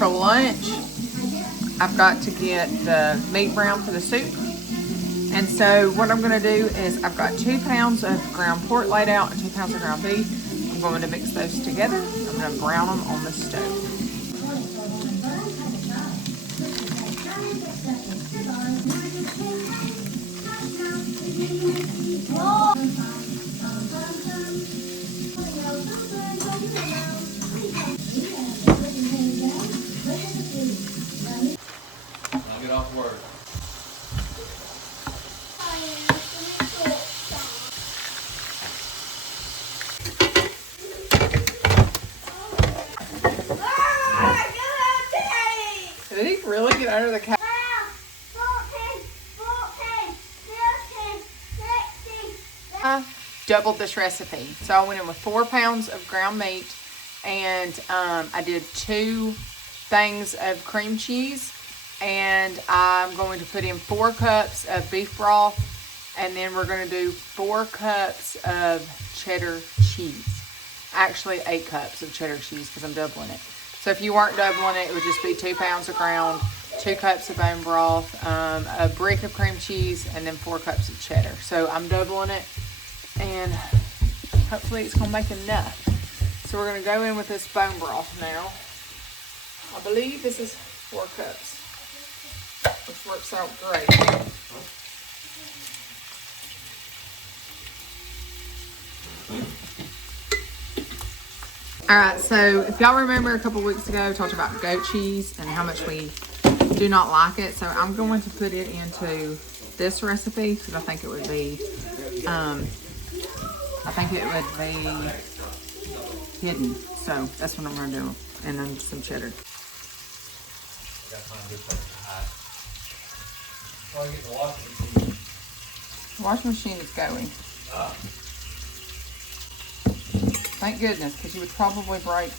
for lunch, I've got to get the meat brown for the soup. And so what I'm gonna do is I've got 2 pounds of ground pork laid out and 2 pounds of ground beef. I'm going to mix those together. I'm gonna brown them on the stove. I'll get off work. Did he really get under the couch? I doubled this recipe. So I went in with 4 pounds of ground meat and I did 2 things of cream cheese, and I'm going to put in 4 cups of beef broth, and then we're going to do 4 cups of cheddar cheese. Actually 8 cups of cheddar cheese because I'm doubling it. So if you weren't doubling it, it would just be 2 pounds of ground, 2 cups of bone broth, a brick of cream cheese, and then 4 cups of cheddar. So I'm doubling it, and hopefully it's gonna make enough. So we're gonna go in with this bone broth now. I believe this is 4 cups, which works out great. All right, so if y'all remember a couple weeks ago, I talked about goat cheese and how much we do not like it. So I'm going to put it into this recipe because I think it would be, hidden. So that's what I'm gonna do, and then some cheddar. The washing machine is going. Thank goodness, because you would probably break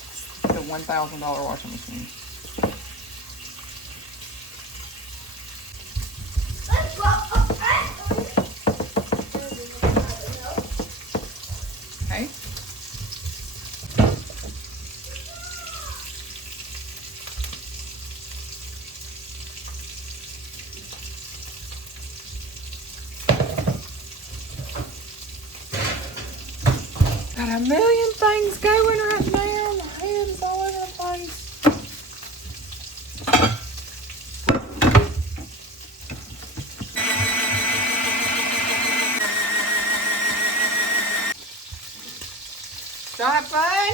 the $1,000 washing machine. Okay. Got a million things going right now. My head is all over the place. Y'all have fun?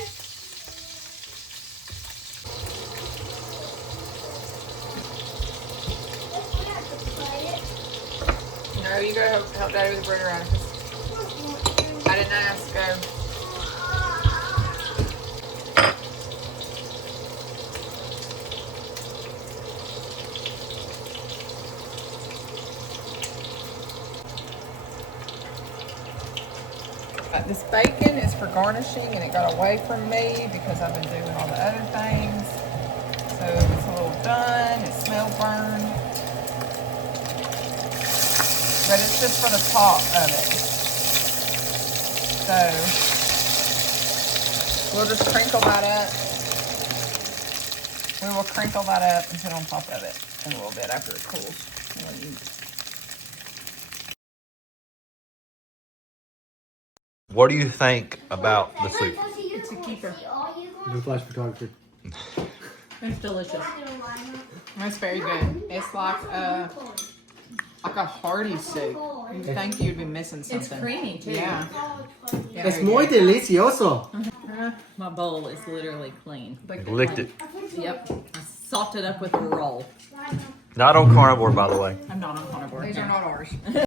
No, you go help Daddy with the bread around. I didn't ask. Go. This bacon is for garnishing, and it got away from me because I've been doing all the other things. So it's a little done. It smells burned. But it's just for the top of it. So we'll just crinkle that up. We will crinkle that up and put it on top of it in a little bit after it cools. What do you think about the soup? It's a keeper. No flash photography. It's delicious. It's very good. It's like a hearty soup. You'd think you'd be missing something. It's creamy too. Yeah. Es muy delicioso. My bowl is literally clean. Licked it. Yep. I sopped it up with a roll. Not on carnivore, by the way. I'm not on carnivore. These are not ours.